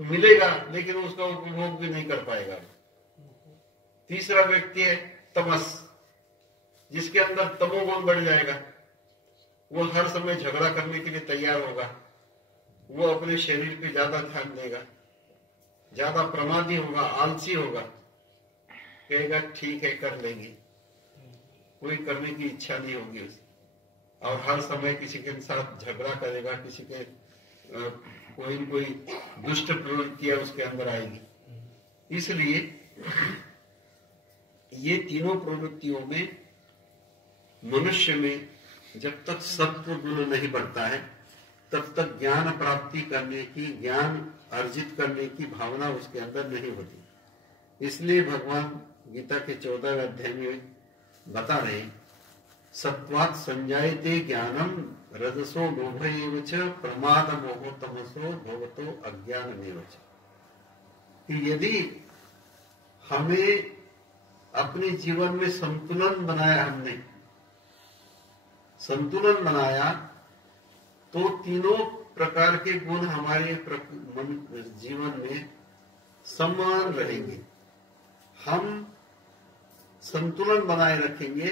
मिलेगा लेकिन उसका उपभोग भी नहीं कर पाएगा। तीसरा व्यक्ति है तमस, जिसके अंदर तमोगुण बढ़ जाएगा। वो हर समय झगड़ा करने के लिए तैयार होगा, वो अपने शरीर पे ज्यादा ध्यान देगा, ज्यादा प्रमादी होगा, आलसी होगा, कहेगा ठीक है कर लेंगे, कोई करने की इच्छा नहीं होगी उसे, और हर समय किसी के साथ झगड़ा करेगा, किसी के कोई दुष्ट प्रवृत्तियां उसके अंदर आएगी। इसलिए ये तीनों प्रवृत्तियों में मनुष्य में जब तक सत्व गुण नहीं बढ़ता है तब तक ज्ञान प्राप्ति करने की, ज्ञान अर्जित करने की भावना उसके अंदर नहीं होती। इसलिए भगवान गीता के 14वें अध्याय में बता रहे, सत्वात् संजायते ज्ञानम रजसो लोभ एव च प्रमाद मोहो तमसो भवतो अज्ञानमेव च। कि यदि हमें अपने जीवन में संतुलन बनाया, हमने संतुलन बनाया तो तीनों प्रकार के गुण हमारे जीवन में समान रहेंगे। हम संतुलन बनाए रखेंगे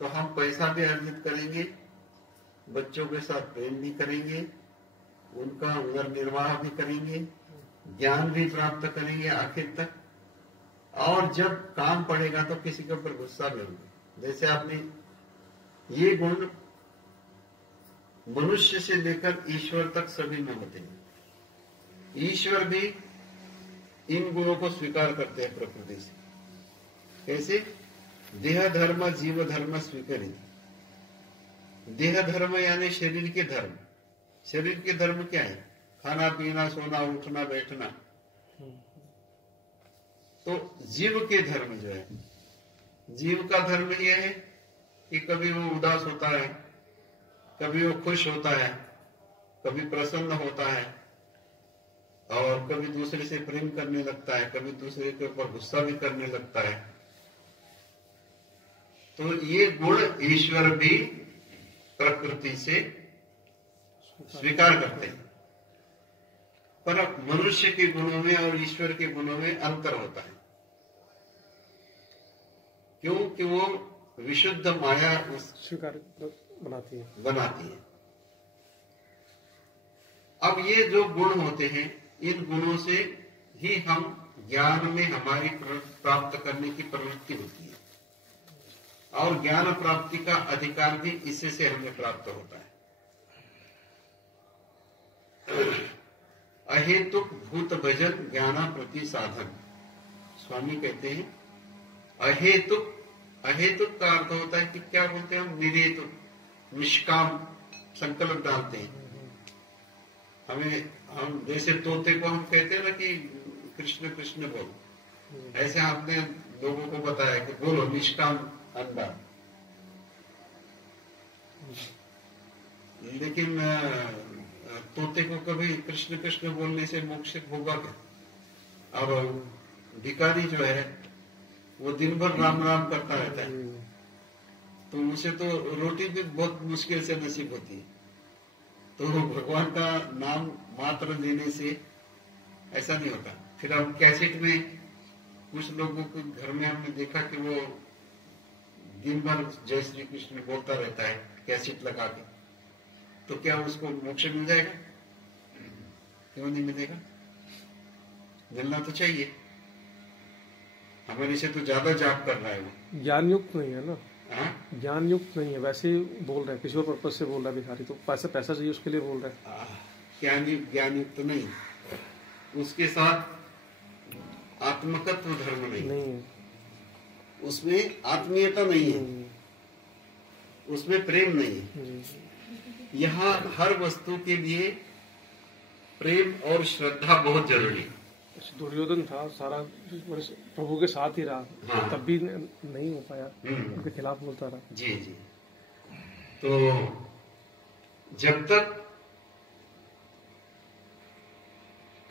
तो हम पैसा भी अर्जित करेंगे, बच्चों के साथ प्रेम भी करेंगे, उनका उदर निर्वाह भी करेंगे, ज्ञान भी प्राप्त करेंगे आखिर तक, और जब काम पड़ेगा तो किसी के ऊपर गुस्सा भी होगा। जैसे आपने ये गुण मनुष्य से लेकर ईश्वर तक सभी में होते हैं। ईश्वर भी इन गुणों को स्वीकार करते हैं प्रकृति से। कैसे? देह धर्म जीव धर्म स्वीकृत। देह धर्म यानी शरीर के धर्म। शरीर के धर्म क्या है? खाना पीना, सोना, उठना, बैठना। तो जीव के धर्म जो है, जीव का धर्म यह है कि कभी वो उदास होता है, कभी वो खुश होता है, कभी प्रसन्न होता है, और कभी दूसरे से प्रेम करने लगता है, कभी दूसरे के ऊपर गुस्सा भी करने लगता है। तो ये गुण ईश्वर भी प्रकृति से स्वीकार करते हैं, पर मनुष्य के गुणों में और ईश्वर के गुणों में अंतर होता है। क्योंकि वो विशुद्ध माया स्वीकार बनाती है। अब ये जो गुण होते हैं, इन गुणों से ही हम ज्ञान में हमारी प्राप्त करने की प्रवृत्ति होती है, और ज्ञान प्राप्ति का अधिकार भी इसी से हमें प्राप्त होता है। अहेतुक भूत भजन ज्ञाना प्रति साधन। स्वामी कहते हैं अहेतुक का अर्थ होता है कि क्या बोलते हैं हम? निरेतुक, निष्काम संकल्प डालते हैं। हम जैसे तोते को हम कहते हैं ना कि कृष्ण कृष्ण बोलो, ऐसे आपने लोगों को बताया कि बोलो निष्काम अंडा। लेकिन तोते को कभी कृष्ण कृष्ण बोलने से मोक्ष होगा क्या? और भिखारी जो है वो दिन भर राम राम करता रहता है, तो उसे तो रोटी भी बहुत मुश्किल से नसीब होती है। तो भगवान का नाम मात्र लेने से ऐसा नहीं होता। फिर हम कैसेट में कुछ लोगों के घर में हमने देखा कि वो दिन भर जय श्री कृष्ण बोलता रहता है कैसेट लगा के, तो क्या उसको मोक्ष मिल जाएगा? क्यों नहीं मिलेगा? मिलना तो चाहिए। हमारे से तो ज्यादा जाप कर रहा है वो। ज्ञान युक्त नहीं है ना, ज्ञान युक्त नहीं है, वैसे ही बोल रहे हैं, किसी और पर्पज से बोल रहा है भिखारी, तो पैसा चाहिए उसके लिए बोल रहे हैं। ज्ञान युक्त नहीं, उसके साथ आत्मकत्व धर्म नहीं है, उसमें आत्मीयता नहीं है, उसमें प्रेम नहीं है। यहाँ हर वस्तु के लिए प्रेम और श्रद्धा बहुत जरूरी है। दुर्योधन था, सारा प्रभु के साथ ही रहा, हाँ। तब भी नहीं हो पाया, उनके खिलाफ बोलता रहा। जी। तो जब तक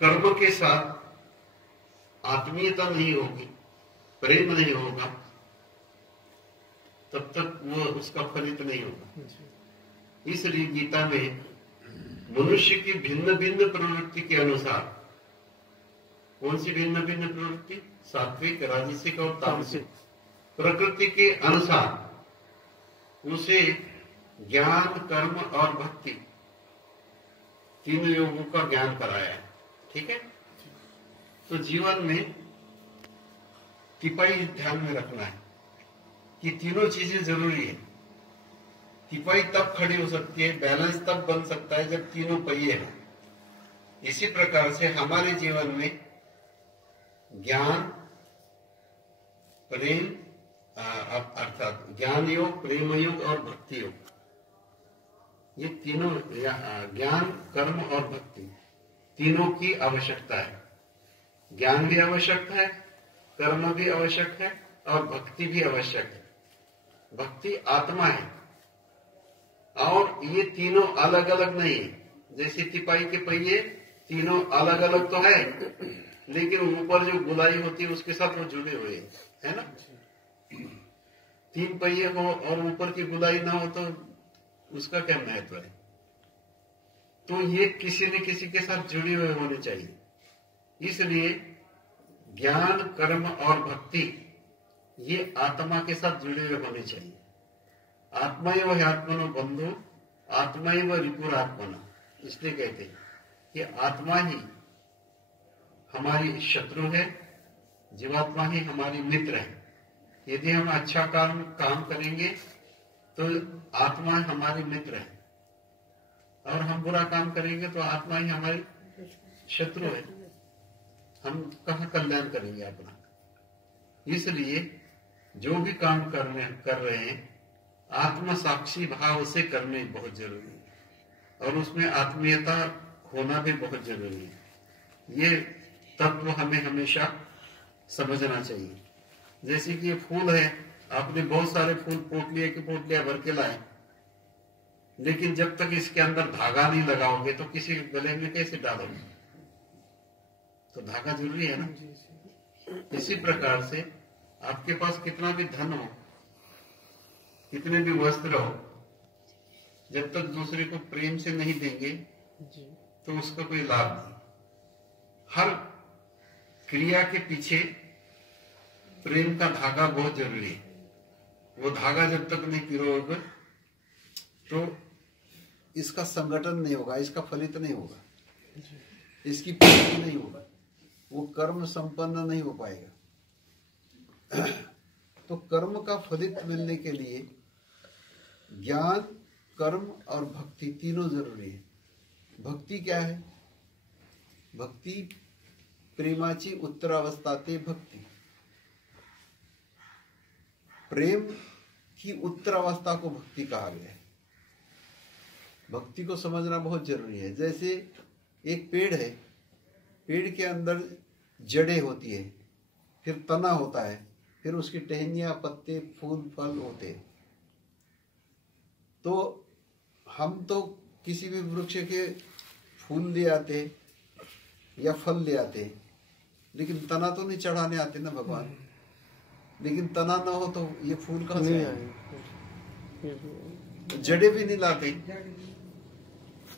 कर्म के साथ आत्मीयता नहीं होगी, प्रेम नहीं होगा, तब तक वो उसका फलित नहीं होगा। इसलिए गीता में मनुष्य की भिन्न भिन्न प्रवृत्ति के अनुसार कौन सी भिन्न भिन्न प्रवृत्ति? सात्विक, राजसिक और तामसिक। प्रकृति के अनुसार उसे ज्ञान, कर्म और भक्ति तीनों योगों का ज्ञान कराया है। ठीक है। तो जीवन में तिपाई ध्यान में रखना है कि तीनों चीजें जरूरी है। तिपाई तब खड़ी हो सकती है, बैलेंस तब बन सकता है जब तीनों पहिए हैं। इसी प्रकार से हमारे जीवन में ज्ञान, प्रेम अर्थात ज्ञान योग, प्रेम योग और भक्ति योग, ये तीनों ज्ञान, कर्म और भक्ति तीनों की आवश्यकता है। ज्ञान भी आवश्यक है, कर्म भी आवश्यक है और भक्ति भी आवश्यक है। भक्ति आत्मा है और ये तीनों अलग अलग नहीं है। जैसे तिपाई के पहिए तीनों अलग अलग तो है, लेकिन ऊपर जो गुलाई होती है उसके साथ वो जुड़े हुए हैं, है ना। तीन पहिए हो और ऊपर की गुलाई ना हो तो उसका क्या महत्व है? तो ये किसी न किसी के साथ जुड़े हुए होने चाहिए। इसलिए ज्ञान, कर्म और भक्ति ये आत्मा के साथ जुड़े हुए होने चाहिए। आत्मा एवं ह्यात्मनो बंधु, आत्मा एवं रिपुरात्मना, इसलिए कहते हैं कि आत्मा ही हमारी शत्रु है, जीवात्मा ही हमारी मित्र है। यदि हम अच्छा काम करेंगे तो आत्मा हमारी मित्र है, और हम बुरा काम करेंगे तो आत्मा ही हमारी शत्रु है। हम कहाँ कल्याण करेंगे अपना? इसलिए जो भी काम कर रहे हैं आत्म साक्षी भाव से करने बहुत जरूरी है, और उसमें आत्मीयता होना भी बहुत जरूरी है। ये तत्व हमें हमेशा समझना चाहिए। जैसे कि ये फूल है, आपने बहुत सारे फूल पोटलियां भर के लाए, लेकिन जब तक इसके अंदर धागा नहीं लगाओगे तो किसी गले में कैसे डालोगे? तो धागा जरूरी है ना। इसी प्रकार से आपके पास कितना भी धन हो, कितने भी वस्त्र हो, जब तक दूसरे को प्रेम से नहीं देंगे तो उसका कोई लाभ नहीं। हर क्रिया के पीछे प्रेम का धागा बहुत जरूरी है। वो धागा जब तक नहीं पिरोगे तो इसका संगठन नहीं होगा, इसका फलित नहीं होगा, इसकी पूर्ति नहीं होगा, वो कर्म संपन्न नहीं हो पाएगा। तो कर्म का फलित मिलने के लिए ज्ञान, कर्म और भक्ति तीनों जरूरी है। भक्ति क्या है? भक्ति प्रेमाची उत्तरावस्था ते भक्ति, प्रेम की उत्तरावस्था को भक्ति कहा गया है। भक्ति को समझना बहुत जरूरी है। जैसे एक पेड़ है, पेड़ के अंदर जड़ें होती है, फिर तना होता है, फिर उसकी टहनियां, पत्ते, फूल, फल होते हैं। तो हम तो किसी भी वृक्ष के फूल ले आते या फल ले आते, लेकिन तना तो नहीं चढ़ाने आते ना भगवान। लेकिन तना ना हो तो ये फूल कहाँ से आए? जड़े भी नहीं लाते।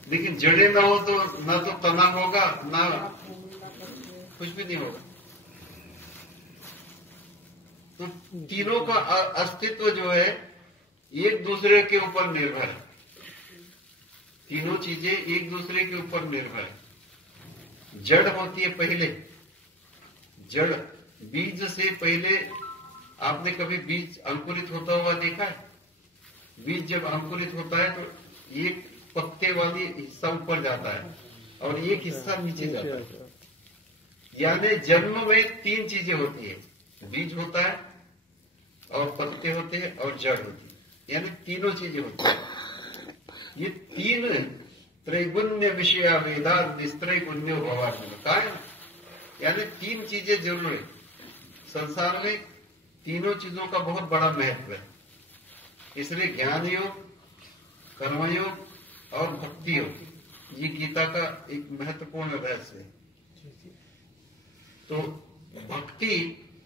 लेकिन जड़े ना हो तो ना तो तना होगा, ना कुछ भी नहीं होगा। तो तीनों का अस्तित्व जो है एक दूसरे के ऊपर निर्भर है। तीनों चीजें एक दूसरे के ऊपर निर्भर है। जड़ होती है पहले, जड़ बीज से पहले। आपने कभी बीज अंकुरित होता हुआ देखा है? बीज जब अंकुरित होता है तो एक पत्ते वाली हिस्सा ऊपर जाता है और एक हिस्सा नीचे जाता है। यानी जन्म में तीन चीजें होती है, बीज होता है और पत्ते होते हैं और जड़ होती है, यानी तीनों चीजें होती है। ये तीन त्रैगुण्य विषया वेदा निस्त्रैगुण्यो भवार्जुन का है, यानी तीन चीजें जरूर है। संसार में तीनों चीजों का बहुत बड़ा महत्व है। इसलिए ज्ञान योग, कर्मयोग और भक्ति योग ये गीता का एक महत्वपूर्ण रहस्य है। तो भक्ति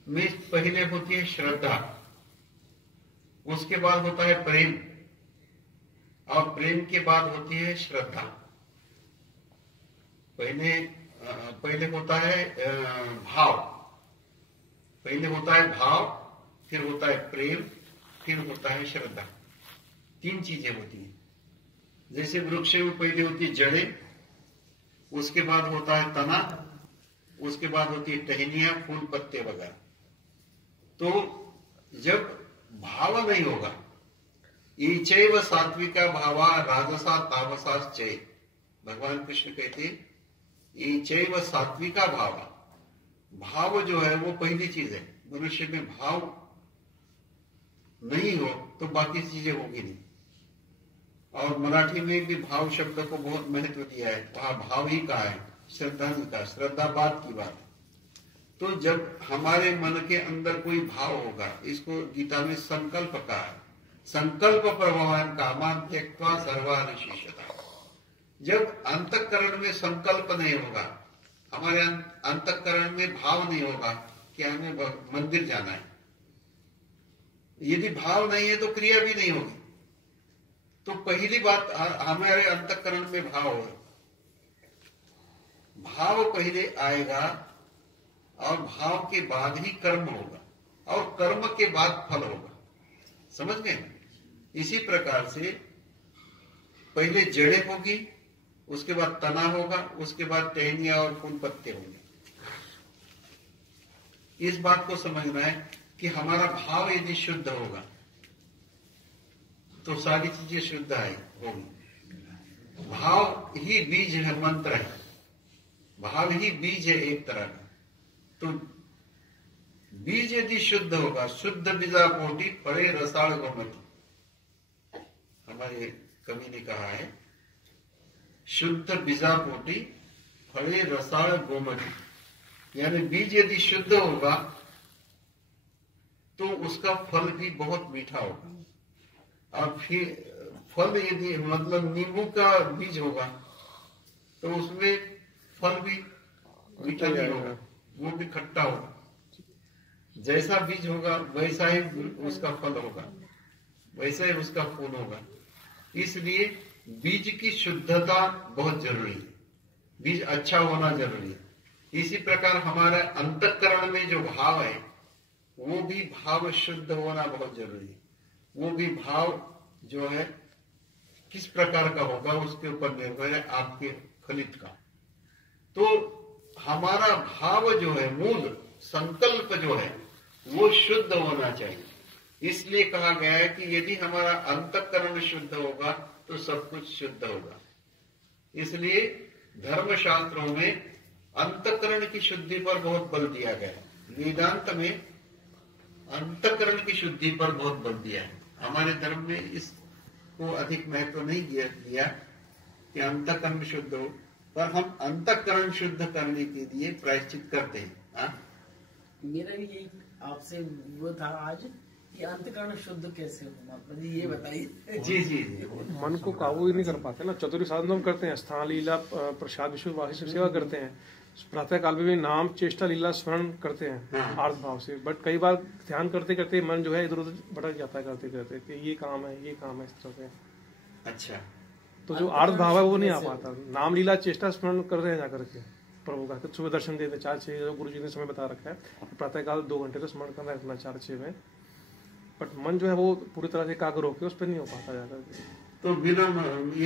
में पहले होती है श्रद्धा, उसके बाद होता है प्रेम, और प्रेम के बाद होती है श्रद्धा। पहले पहले होता है भाव, पहले होता है भाव, फिर होता है प्रेम, फिर होता है श्रद्धा। 3 चीजें होती हैं। जैसे वृक्ष में पहले होती है जड़ें, उसके बाद होता है तना, उसके बाद होती है टहनियां, फूल, पत्ते वगैरह। तो जब भाव नहीं होगा, ईचैव सात्विका भावा राजसा तामसा चय, भगवान कृष्ण कहते हैं ईचैव सात्विका भावा। भाव जो है वो पहली चीज है। मनुष्य में भाव नहीं हो तो बाकी चीजें होगी नहीं। और मराठी में भी भाव शब्द को बहुत महत्व दिया है, वहां भाव ही कहा है, श्रद्धा नहीं कहा। श्रद्धा बात की बात है। तो जब हमारे मन के अंदर कोई भाव होगा, इसको गीता में संकल्प कहा है, संकल्प प्रभवान कामान त्यक्त्वा सर्वान शेषतः। जब अंतःकरण में संकल्प नहीं होगा, हमारे अंतःकरण में भाव नहीं होगा कि हमें मंदिर जाना है, यदि भाव नहीं है तो क्रिया भी नहीं होगी। तो पहली बात, हमारे अंतःकरण में भाव हो, भाव पहले आएगा और भाव के बाद ही कर्म होगा और कर्म के बाद फल होगा। समझ गए? इसी प्रकार से पहले जड़ें होगी, उसके बाद तना होगा, उसके बाद टहनियां और फूल पत्ते होंगे। इस बात को समझना है कि हमारा भाव यदि शुद्ध होगा तो सारी चीजें शुद्ध होगी। भाव ही बीज है, मंत्र है, भाव ही बीज है एक तरह का। तो बीज यदि शुद्ध होगा, शुद्ध बीजा कोटि फले रसाल गोमति, हमारे कवि ने कहा है, शुद्ध बीजा कोटि फले रसाल गोमति, यानी बीज यदि शुद्ध होगा तो उसका फल भी बहुत मीठा होगा। और फिर फल यदि मतलब नींबू का बीज होगा तो उसमें फल भी मीठा नहीं होगा, वो भी खट्टा होगा। जैसा बीज होगा वैसा ही उसका फल होगा, वैसा ही उसका फूल होगा। इसलिए बीज की शुद्धता बहुत जरूरी है, बीज अच्छा होना जरूरी है। इसी प्रकार हमारे अंतःकरण में जो भाव है वो भी भाव शुद्ध होना बहुत जरूरी है। वो भी भाव जो है किस प्रकार का होगा उसके ऊपर निर्भर है आपके फलित का। तो हमारा भाव जो है, मूल संकल्प जो है वो शुद्ध होना चाहिए। इसलिए कहा गया है कि यदि हमारा अंतःकरण शुद्ध होगा तो सब कुछ शुद्ध होगा। इसलिए धर्मशास्त्रों में अंतःकरण की शुद्धि पर बहुत बल दिया गया है। वेदांत में अंतःकरण की शुद्धि पर बहुत बल दिया है। हमारे धर्म में इसको अधिक महत्व नहीं दिया कि अंतःकरण शुद्ध हो, पर हम अंतःकरण शुद्ध करने के लिए प्रायश्चित करते हैं। मेरा भी यही आपसे वो था आज कि अंतःकरण शुद्ध कैसे हो, मतलब ये बताइए। जी जी। मन को काबू ही नहीं कर पाते ना। चतुर्थ साधन हम करते हैं, स्थान लीला प्रसाद विश्व वासी सेवा करते हैं, प्रातः काल में भी नाम चेष्टा लीला स्मरण करते हैं आर्थ भाव से। बट कई बार ध्यान करते करते मन जो है इधर उधर भटक जाता है करते करते कि ये काम है ये काम है, इस तरह से। अच्छा, तो जो आर्थ भाव है वो नहीं आ पाता। नाम लीला चेष्टा स्मरण कर रहे हैं जाकर के प्रभु का, सुबह दर्शन देते 4-6 गुरु जी ने समय बता रखा है, प्रातः काल 2 घंटे तो स्मरण करना है 4-6 में। बट मन जो है वो पूरी तरह से एकाग्र होकर उस पर नहीं हो पाता जाकर के। तो बिना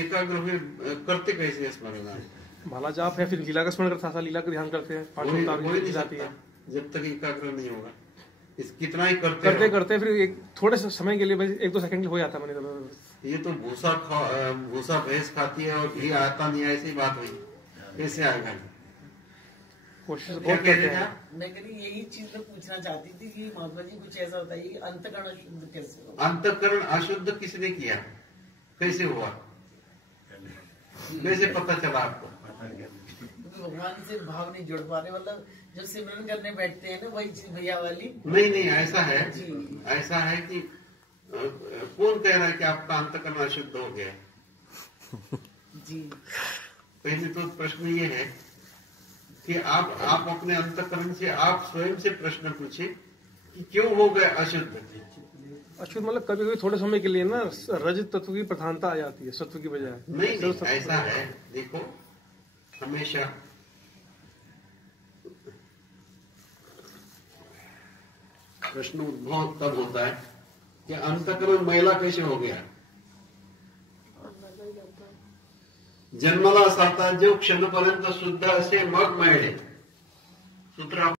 एकाग्र हुए करते कैसे स्मरण? माला जाप है, फिर लीला का स्मरण करता था, लीला का ध्यान करते हैं, पाठ जाती है जब तक एकाग्र नहीं होगा। इस कितना ही करते करते फिर एक थोड़े से समय के लिए 1-2 सेकंड हो जाता है। ये तो भूसा भैंस खाती है और घी आता नहीं है, ऐसी बात हुई, कैसे आएगा? कोशिश बहुत करते हैं। मैं कहीं यही चीज में पूछना चाहती थी कि महात्मा जी कुछ ऐसा बताइए, अंतःकरण शुद्ध कैसे हो? अंतःकरण अशुद्ध किसने किया, कैसे हुआ, कैसे पता चला आपको? भगवान से भाव नहीं जुड़ पा रहे, मतलब जब सिमरन करने बैठते हैं ना वही चीज भैया वाली। नहीं, ऐसा है, ऐसा है कि कौन कह रहा है कि आपका अंतःकरण अशुद्ध हो गया? जी, पहले तो प्रश्न ये है कि आप अपने अंतःकरण से आप स्वयं से प्रश्न पूछे कि क्यों हो गया अशुद्ध? अशुद्ध मतलब कभी कभी थोड़े समय के लिए ना रजत तत्व की प्रधानता आ जाती है सत्व की बजाय। नहीं, ऐसा है, देखो हमेशा प्रश्न उद्भव तब होता है कि अंतकरण मैला कैसे हो गया। जन्मला साता जो क्षणपर्यंत शुद्ध असे मग मैळे सूत्र